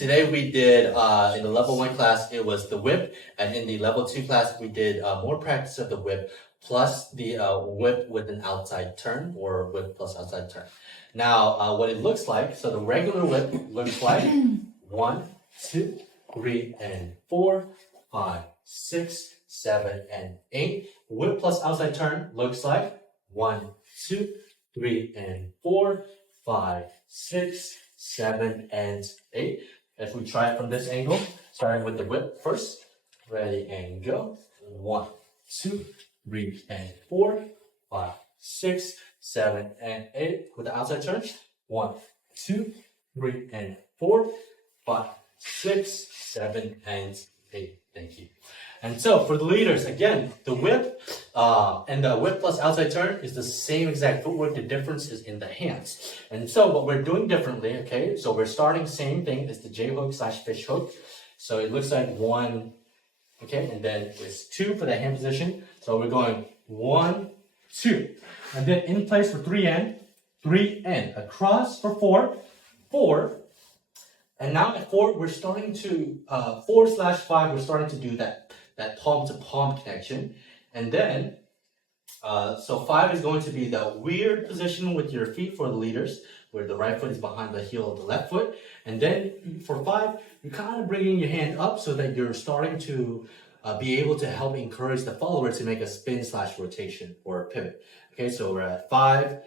Today we did, in the level 1 class, it was the whip, and in the level 2 class, we did more practice of the whip, plus the whip with an outside turn, or whip plus outside turn. Now, what it looks like, so the regular whip looks like 1, 2, 3, and 4, 5, 6, 7, and 8. Whip plus outside turn looks like 1, 2, 3, and 4, 5, 6, 7, and 8. If we try it from this angle, starting with the whip first. Ready and go. 1, 2, 3, and 4, 5, 6, 7, and 8. With the outside turn. 1, 2, 3, and 4, 5, 6, 7, and 8. Thank you. And so for the leaders, again, the whip and the whip plus outside turn is the same exact footwork. The difference is in the hands. And so what we're doing differently, okay, so we're starting same thing as the J hook / fish hook. So it looks like 1, okay, and then it's 2 for the hand position. So we're going 1, 2. And then in place for 3 and across for 4, 4. And now at 4, we're starting to, 4/5, we're starting to do that palm to palm connection. And then, so 5 is going to be the weird position with your feet for the leaders, where the right foot is behind the heel of the left foot. And then for 5, you're kind of bringing your hand up so that you're starting to be able to help encourage the follower to make a spin / rotation or a pivot. Okay, so we're at 5,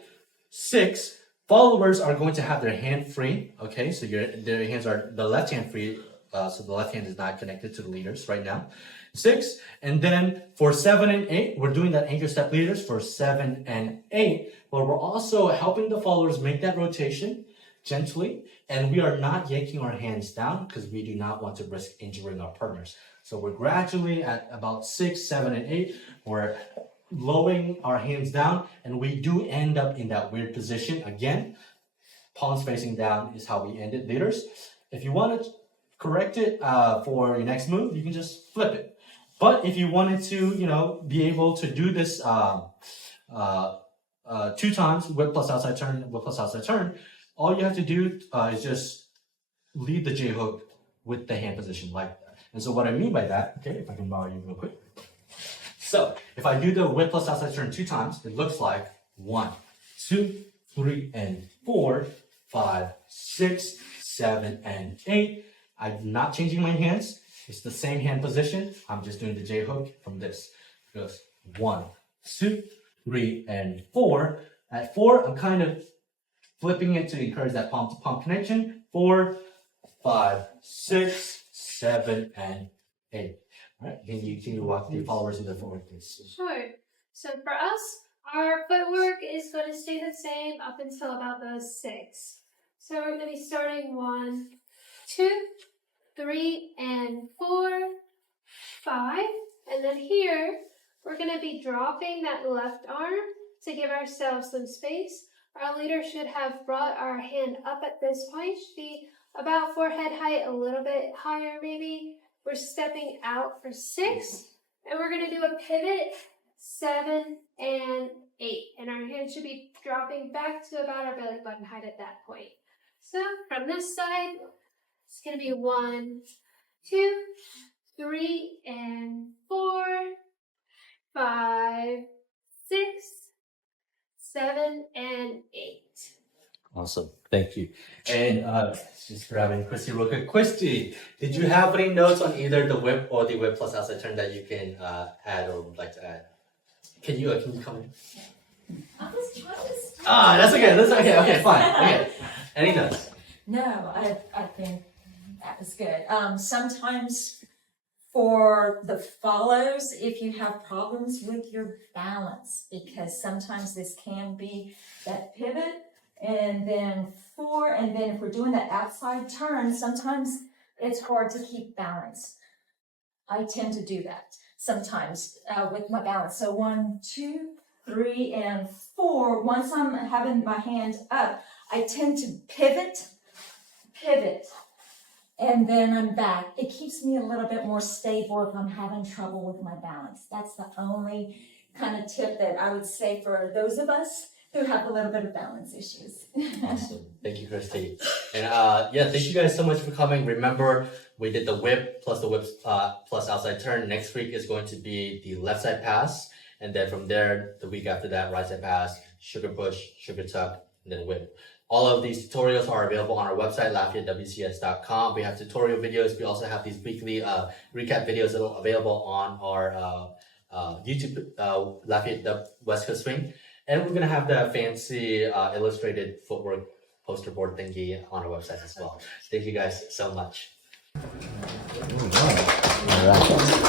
6. Followers are going to have their hand free. Okay, so their hands are the left hand free. So the left hand is not connected to the leaders right now. 6, and then for 7 and 8, we're doing that anchor step leaders for 7 and 8, but we're also helping the followers make that rotation gently, and we are not yanking our hands down because we do not want to risk injuring our partners. So we're gradually at about 6, 7, and 8, we're lowering our hands down, and we do end up in that weird position. Again, palms facing down is how we end it, leaders. If you want to correct it for your next move, you can just flip it. But if you wanted to, be able to do this 2 times, whip plus outside turn, all you have to do is just lead the J hook with the hand position like that. And so what I mean by that, okay, if I can borrow you real quick. So if I do the whip plus outside turn 2 times, it looks like 1, 2, 3, and 4, 5, 6, 7, and 8. I'm not changing my hands. It's the same hand position. I'm just doing the J hook from this. It goes 1, 2, 3, and 4. At 4, I'm kind of flipping it to encourage that palm to palm connection. 4, 5, 6, 7, and 8. All right. Can you walk the followers in the forward, please? Sure. So for us, our footwork is going to stay the same up until about the 6. So we're going to be starting 1, 2, 3, and 4, 5. And then here, we're going to be dropping that left arm to give ourselves some space. Our leader should have brought our hand up at this point, should be about forehead height, a little bit higher maybe. We're stepping out for 6, and we're going to do a pivot, 7 and 8. And our hand should be dropping back to about our belly button height at that point. So from this side, it's going to be 1, 2, 3, and 4, 5, 6, 7, and 8. Awesome. Thank you. And just grabbing Christy real quick. Christy, did you have any notes on either the whip or the whip plus outside turn that you can add or would like to add? Can you come in? I was trying to stop. That's okay. That's okay. Okay, fine. Okay. Any notes? No, I think that was good. Sometimes for the follows, if you have problems with your balance, because sometimes this can be that pivot, and then 4, and then if we're doing that outside turn, sometimes it's hard to keep balance. I tend to do that sometimes with my balance. So 1, 2, 3, and 4. Once I'm having my hand up, I tend to pivot, and then I'm back. It keeps me a little bit more stable if I'm having trouble with my balance. That's the only kind of tip that I would say for those of us who have a little bit of balance issues. Awesome. Thank you, Christy. And yeah, thank you guys so much for coming. Remember, we did the whip plus the whip plus outside turn. Next week is going to be the left side pass. And then from there, the week after that, right side pass, sugar push, sugar tuck, and then whip. All of these tutorials are available on our website, LafayetteWCS.com. We have tutorial videos. We also have these weekly recap videos that are available on our YouTube, Lafayette West Coast Swing. And we're going to have the fancy illustrated footwork poster board thingy on our website as well. Thank you guys so much. All right.